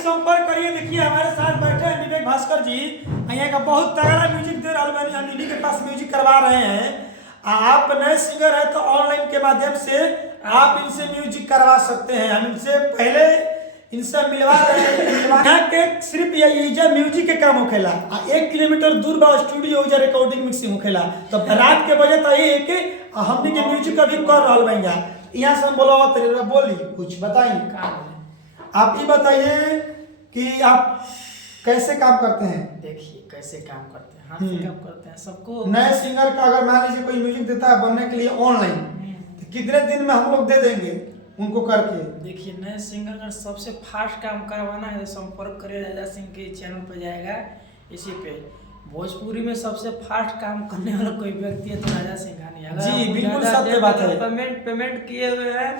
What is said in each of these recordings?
संपर्क करिए। देखिए हमारे साथ बैठे हैं विवेक भास्कर जी, यहाँ का बहुत तगड़ा म्यूजिक दे रहा है, हम इन्हीं के पास म्यूजिक करवा रहे हैं। आप नए सिंगर हैं तो ऑनलाइन के माध्यम से आप इनसे म्यूजिक करवा सकते हैं। हम इनसे पहले इनसे मिलवा रहे हैं। यहाँ के सिर्फ ये म्यूजिक के काम होखेला, 1 किलोमीटर दूर बा स्टूडियो हो रिकॉर्डिंग मिक्सिंग होखेला। तो रात के बजे तो ये कि हमने के म्यूजिक अभी कर रहा बन यहाँ से हम बोला तेरे बोली कुछ बताइए। आप ये बताइए कि आप कैसे काम करते हैं। देखिए कैसे काम करते हैं, हाथ से काम करते हैं। सबको नए सिंगर का अगर मान लीजिए कोई म्यूजिक देता है बनने के लिए ऑनलाइन, तो कितने दिन में हम लोग दे देंगे उनको करके। देखिए नए सिंगर का सबसे फास्ट काम करवाना है तो संपर्क करिए, राजा सिंह के चैनल पर जाएगा। इसी पे भोजपुरी में सबसे फास्ट काम करने वाला कोई व्यक्ति है तो राजा सिंघानी। जी बिल्कुल सत्य बात है। पेमेंट किए हुए हैं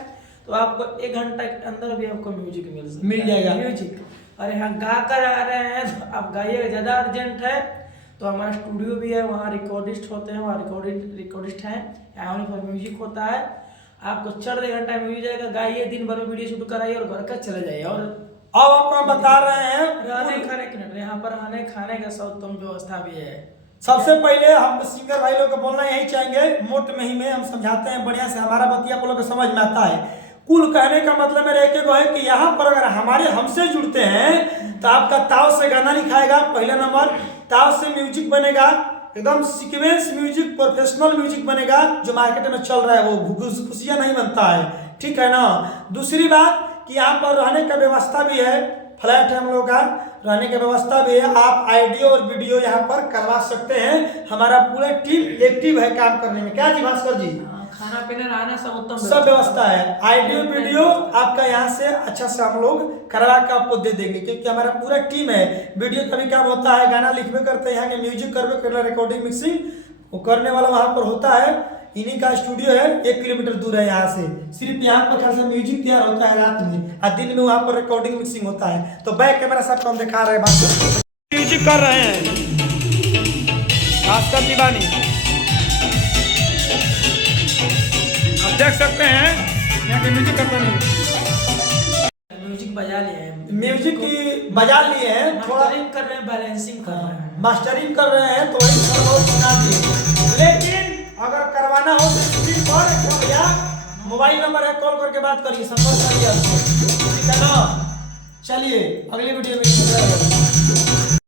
तो आपको 1 घंटा के अंदर भी आपको म्यूजिक मिल जाएगा म्यूजिक। और यहाँ गा कर आ रहे हैं तो आप गाइएगा, ज़्यादा अर्जेंट है तो हमारा स्टूडियो भी है, वहाँ रिकॉर्डिस्ट होते हैं, वहाँ रिकॉर्डिस्ट हैं, यहाँ पर म्यूजिक होता है। आपको 4 घंटा म्यूजिक जाएगा, गाइए, दिन भर में वीडियो शूट कराइए और घर का चले जाइए। और अब आपको हम बता रहे हैं रहने खाने के यहाँ पर रहने खाने का सब उत्तम व्यवस्था भी है। सबसे पहले हम सिंगर भाई लोग को बोलना यही चाहेंगे, मोट में ही में हम समझाते हैं बढ़िया से, हमारा बतिया को लोग समझ में आता है। कुल कहने का मतलब मेरा एक है कि यहाँ पर अगर हमारे हमसे जुड़ते हैं तो आपका ताव से गाना लिखाएगा, पहला नंबर, ताव से म्यूजिक बनेगा, एकदम सीक्वेंस म्यूजिक, प्रोफेशनल म्यूजिक बनेगा जो मार्केट में चल रहा है, वो घुसिया नहीं बनता है, ठीक है ना। दूसरी बात कि यहाँ पर रहने का व्यवस्था भी है, फ्लैट है हम लोग का, रहने की व्यवस्था भी है। आप ऑडियो और वीडियो यहाँ पर करवा सकते हैं। हमारा पूरा टीम एक्टिव है काम करने में। क्या जी भास्कर जी? खाना पीना रहना सब उत्तम सब व्यवस्था है। ऑडियो वीडियो आपका यहाँ से अच्छा से हम लोग करवा के आपको दे देंगे, क्योंकि हमारा पूरा टीम है। वीडियो का भी काम होता है, गाना लिखवे करते हैं, यहाँ के म्यूजिक करवे करना, रिकॉर्डिंग मिक्सिंग वो करने वाला वहाँ पर होता है। इन्हीं का स्टूडियो है, 1 किलोमीटर दूर है यहाँ से। सिर्फ यहाँ पर खासा म्यूजिक तैयार होता है रात में, और दिन में वहाँ पर रिकॉर्डिंग मिक्सिंग होता है। तो बैक कैमरा सबको हम दिखा रहे हैं, बात म्यूजिक कर रहे हैं भास्कर दीवानी, आप देख सकते हैं यहाँ के म्यूजिक कंपनी। म्यूजिक बजा लिए हैं, म्यूजिक की बजा लिए हैं, थोड़ा कर रहे हैं, बैलेंसिंग कर रहे हैं, मास्टरिंग कर रहे हैं, तो वही थोड़ा बहुत सुना दिए। लेकिन अगर करवाना हो तो स्क्रीन पर भैया मोबाइल नंबर है, कॉल करके बात करिए, संपर्क करिए, ठीक है ना। चलिए अगली वीडियो में